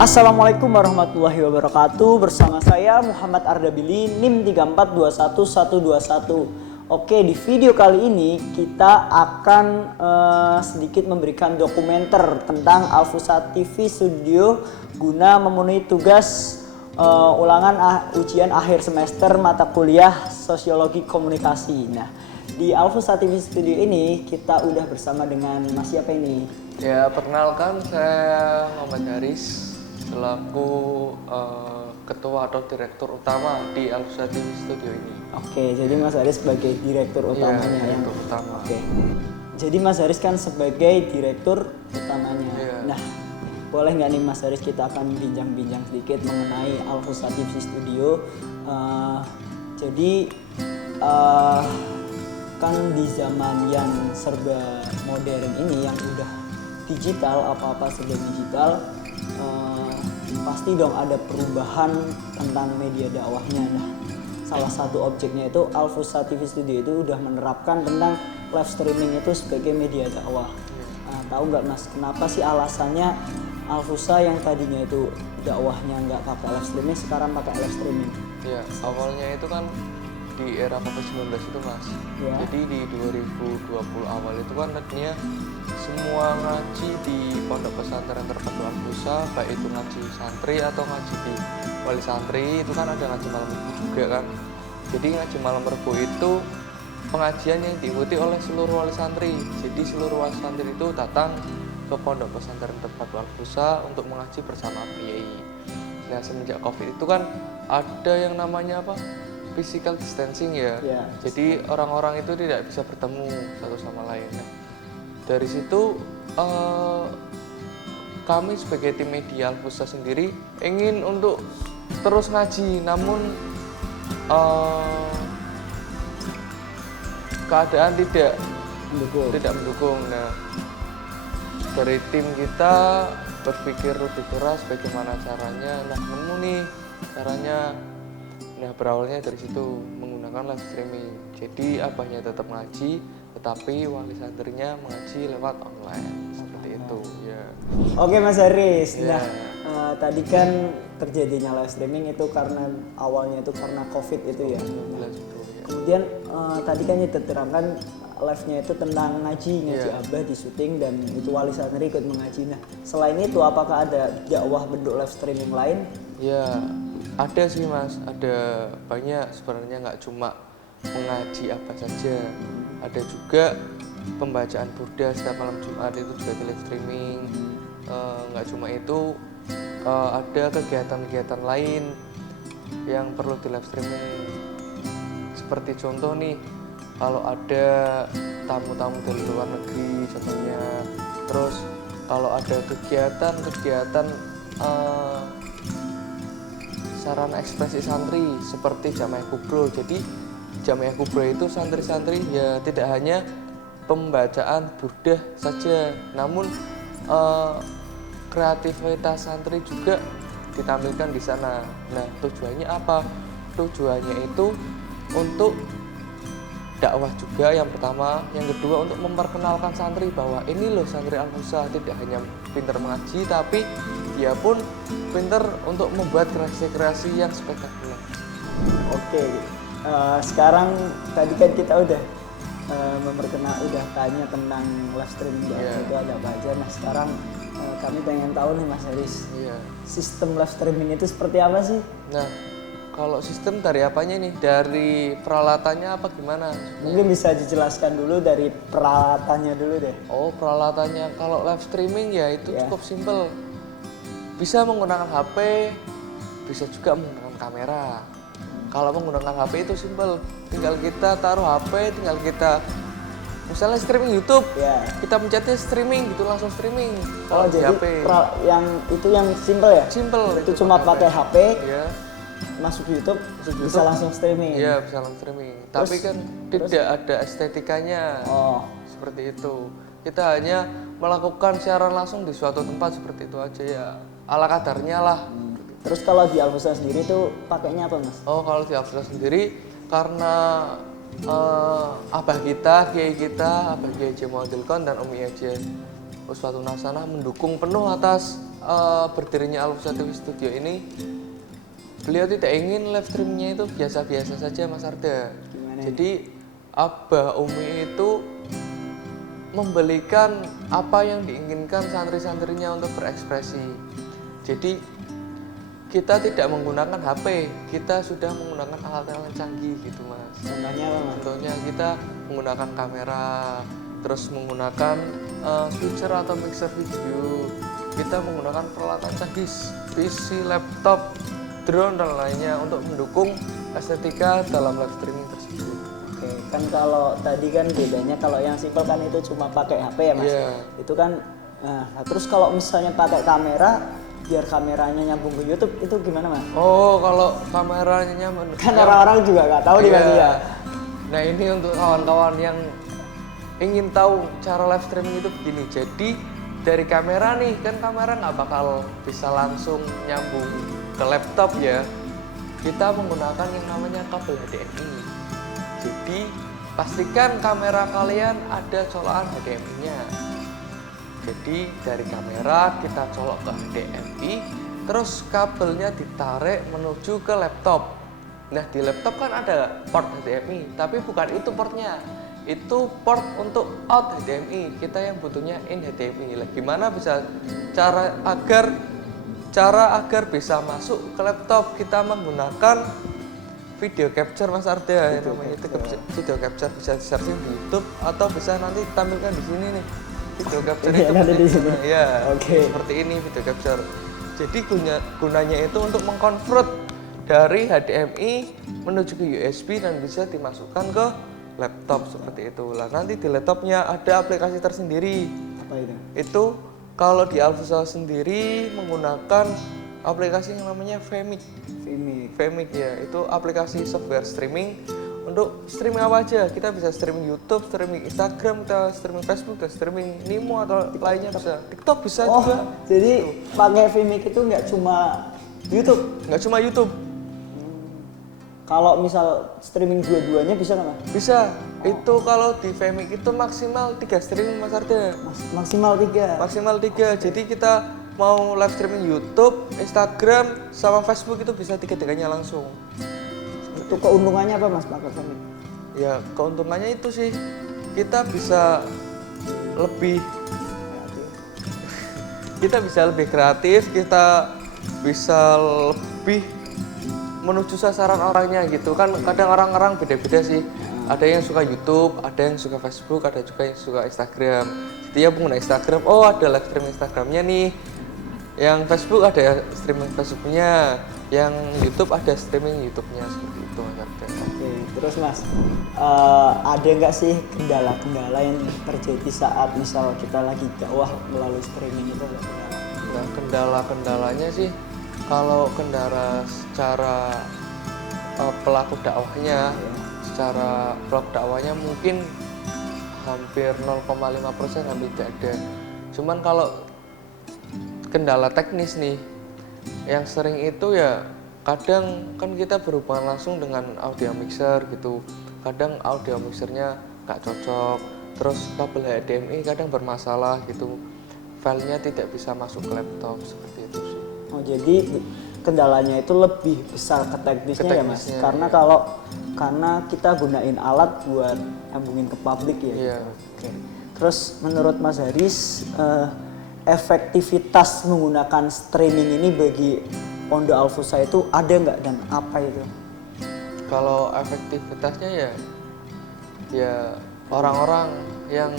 Assalamualaikum warahmatullahi wabarakatuh. Bersama saya Muhammad Ardabili, NIM 3421121. Oke, di video kali ini kita akan sedikit memberikan dokumenter tentang Alfusat TV Studio guna memenuhi tugas ulangan ujian akhir semester mata kuliah Sosiologi Komunikasi. Nah, di Alfusat TV Studio ini kita udah bersama dengan Mas siapa ini? Ya, perkenalkan saya Muhammad Haris selaku ketua atau direktur utama di Alfusat TV Studio ini. Oke, jadi Mas Haris sebagai direktur utamanya ya. Direktur utama. Oke. Jadi Mas Haris kan sebagai direktur utamanya. Iya. Nah, boleh nggak nih Mas Haris kita akan bincang-bincang sedikit mengenai Alfusat TV Studio. Jadi kan di zaman yang serba modern ini yang udah digital, apa-apa serba digital, pasti dong ada perubahan tentang media dakwahnya. Nah, salah satu objeknya itu Alfusat TV Studio itu udah menerapkan tentang live streaming itu sebagai media dakwah. Tahu nggak Mas, kenapa sih alasannya Alfusa yang tadinya itu dakwahnya nggak pakai live streaming sekarang pakai live streaming? Ya, awalnya itu kan di era COVID-19 itu Mas. Ya. Jadi di 2020 awal itu kan tadinya semua ngaji di pondok pesantren terpadu Alfusa, baik itu ngaji santri atau ngaji di wali santri, itu kan ada ngaji malam Rebo juga kan. Jadi ngaji malam Rebo itu pengajian yang diikuti oleh seluruh wali santri. Jadi seluruh wali santri itu datang ke pondok pesantren terpadu Alfusa untuk mengaji bersama kiai. Nah, semenjak Covid itu kan ada yang namanya apa? Physical distancing ya. Jadi orang-orang itu tidak bisa bertemu satu sama lain. Nah, dari situ kami sebagai tim media Alfusa sendiri ingin untuk terus ngaji, namun keadaan tidak mendukung. Nah, dari tim kita berpikir lebih keras bagaimana caranya. Nah, nemu nih caranya. Nah, berawalnya dari situ menggunakan live streaming. Jadi abahnya tetap ngaji, tetapi wali santrinya mengaji lewat online seperti itu. Ya. Oke Mas Haris. Ya. Nah, tadi kan terjadinya live streaming itu karena awalnya itu karena COVID itu ya. Nah, kemudian tadi kan diterangkan live-nya itu tentang ngaji abah di syuting dan itu wali santri ikut mengaji. Nah, selain itu apakah ada dakwah bentuk live streaming lain? Ya, ada sih Mas, ada banyak sebenarnya, nggak cuma mengaji apa saja. Ada juga pembacaan burda setiap malam Jumat itu juga di live streaming. Nggak cuma itu, ada kegiatan-kegiatan lain yang perlu di live streaming. Seperti contoh nih, kalau ada tamu-tamu dari luar negeri contohnya, terus kalau ada kegiatan-kegiatan sarana ekspresi santri seperti Jamaah Kubro. Jadi Jamaah Kubro itu santri-santri ya tidak hanya pembacaan burdah saja, namun kreativitas santri juga ditampilkan di sana. Nah, tujuannya apa? Tujuannya itu untuk dakwah juga yang pertama, yang kedua untuk memperkenalkan santri bahwa ini loh santri Alfusa tidak hanya pintar mengaji, tapi dia pun pintar untuk membuat kreasi-kreasi yang spektakuler. Oke, sekarang tadi kan kita udah udah tanya tentang live streaming itu ada apa aja. Nah, sekarang kami pengen tahu nih Mas Haris, sistem live streaming itu seperti apa sih? Nah, kalau sistem dari apanya nih? Dari peralatannya apa gimana? Mungkin bisa dijelaskan dulu dari peralatannya dulu deh. Oh, peralatannya kalau live streaming ya itu cukup simpel. Bisa menggunakan HP, bisa juga menggunakan kamera. Kalau menggunakan HP itu simpel, tinggal kita taruh HP, tinggal kita misalnya streaming YouTube, kita pencetnya streaming gitu langsung streaming. Kalau jadi HP. yang itu yang simpel ya? Simpel. Itu cuma pakai HP. Ya. Masuk YouTube bisa langsung streaming. Iya, bisa langsung streaming. Tapi kan tidak ada estetikanya. Seperti itu. Kita hanya melakukan siaran langsung di suatu tempat seperti itu aja ya. Ala kadarnya lah. Terus kalau di Alfusa sendiri tuh pakainya apa Mas? Oh, kalau di Alfusa sendiri karena abah kita, kiai kita, Abah Kiai Haji Muhammad Dilkon dan Umi Haji Uswatun Hasanah mendukung penuh atas berdirinya Alfusa TV Studio ini, beliau tidak ingin live streamnya itu biasa-biasa saja Mas Arda. Gimana Jadi Abah Umi itu membelikan apa yang diinginkan santri-santrinya untuk berekspresi. Jadi kita tidak menggunakan HP, kita sudah menggunakan alat-alat canggih gitu Mas. Contohnya apa Mas? Contohnya kita menggunakan kamera, terus menggunakan switcher atau mixer video. Kita menggunakan peralatan canggih, PC, laptop, drone dan lainnya untuk mendukung estetika dalam live streaming tersebut. Oke, kan kalau tadi kan bedanya kalau yang simpel kan itu cuma pakai HP ya Mas. Iya. Itu kan terus kalau misalnya pakai kamera biar kameranya nyambung ke YouTube itu gimana Mas? Oh, kalau kameranya Kan orang-orang juga nggak tahu nih Mas Iya. ya. Nah, ini untuk kawan-kawan yang ingin tahu cara live streaming itu begini. Jadi dari kamera nih, kan kamera nggak bakal bisa langsung nyambung ke laptop ya. Kita menggunakan yang namanya kabel HDMI. Jadi pastikan kamera kalian ada colokan HDMI-nya. Jadi dari kamera kita colok ke HDMI, terus kabelnya ditarik menuju ke laptop. Nah di laptop kan ada port HDMI, tapi bukan itu portnya. Itu port untuk out HDMI. Kita yang butuhnya in HDMI. Lah gimana bisa cara agar bisa masuk ke laptop? Kita menggunakan video capture Mas Arda, namanya itu video capture, bisa di-searching di YouTube atau bisa nanti tampilkan di sini nih. Video capture itu di sini. Ya, Oke. seperti ini video capture. Jadi gunanya itu untuk mengkonvert dari HDMI menuju ke USB dan bisa dimasukkan ke laptop seperti itu. Lah nanti di laptopnya ada aplikasi tersendiri. Apa itu? Itu kalau di Alfusa sendiri menggunakan aplikasi yang namanya Vmix. Vmix ya, itu aplikasi software streaming untuk streaming apa aja. Kita bisa streaming YouTube, streaming Instagram, kita streaming Facebook, kita streaming Nimo atau lainnya bisa. TikTok bisa juga. Jadi pakai Vmix itu nggak cuma YouTube. Nggak cuma YouTube, Kalau misal streaming dua-duanya bisa nggak Mas? bisa. Itu kalau di Vmix itu maksimal 3 streaming Mas Arda. Maksimal 3. Maksimal 3. Jadi kita mau live streaming YouTube, Instagram, sama Facebook itu bisa 3-3-nya langsung. Itu keuntungannya apa Mas pakai Vmix? Ya keuntungannya itu sih kita bisa lebih kreatif, kita bisa lebih menuju sasaran orangnya gitu kan. Kadang orang-orang beda-beda sih, ada yang suka YouTube, ada yang suka Facebook, ada juga yang suka Instagram. Dia pengguna Instagram, oh ada live streaming Instagramnya nih, yang Facebook ada streaming Facebooknya, yang YouTube ada streaming YouTube-nya, seperti itu Mas Arda. Oke, terus Mas, ada nggak sih kendala-kendala yang terjadi saat misal kita lagi dakwah melalui streaming itu? Nah, kendala-kendalanya sih, kalau kendala secara pelaku dakwahnya, mungkin hampir 0,5%, hampir tidak ada. Cuman kalau kendala teknis nih, yang sering itu ya kadang kan kita berhubungan langsung dengan audio mixer gitu. Kadang audio mixernya nggak cocok, terus kabel HDMI kadang bermasalah gitu. Filenya tidak bisa masuk ke laptop, seperti itu sih. Oh jadi kendalanya itu lebih besar ke teknisnya ya Mas? teknisnya, Karena kita gunain alat buat nyambungin ke publik ya. Iya. Gitu. Oke. Terus menurut Mas Haris, efektivitas menggunakan streaming ini bagi Pondok Alfusa itu ada nggak dan apa itu? Kalau efektivitasnya ya orang-orang yang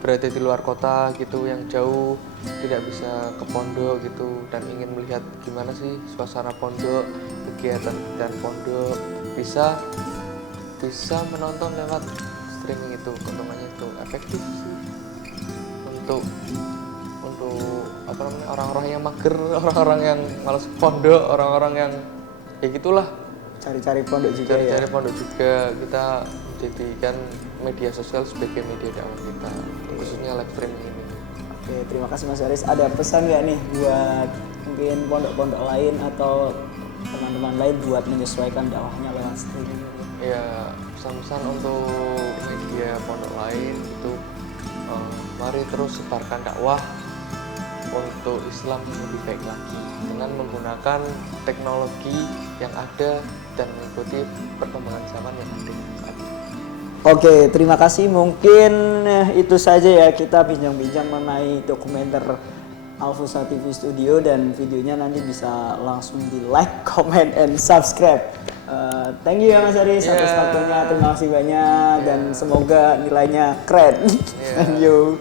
berada di luar kota gitu, yang jauh tidak bisa ke pondok gitu dan ingin melihat gimana sih suasana pondok, kegiatan pondok, bisa menonton lewat streaming itu. Keuntungannya itu efektif sih untuk orang-orang yang mager, orang-orang yang malas pondok, orang-orang yang ya gitulah, Cari-cari pondok juga ya? cari pondok juga. Kita menjadikan media sosial sebagai media dakwah kita, khususnya live streaming ini. Oke, terima kasih Mas Haris. Ada pesan nggak nih buat mungkin pondok-pondok lain atau teman-teman lain buat menyesuaikan dakwahnya lewat streaming? Ya, pesan-pesan untuk media pondok lain itu, mari terus sebarkan dakwah untuk Islam lebih baik lagi dengan menggunakan teknologi yang ada dan mengikuti perkembangan zaman yang ada. Oke, terima kasih. Mungkin itu saja ya kita bincang-bincang mengenai dokumenter Alfusa TV Studio, dan videonya nanti bisa langsung di like, comment, and subscribe. Thank you ya Mas Aris atas waktunya. Terima kasih banyak dan semoga nilainya keren. Thank you.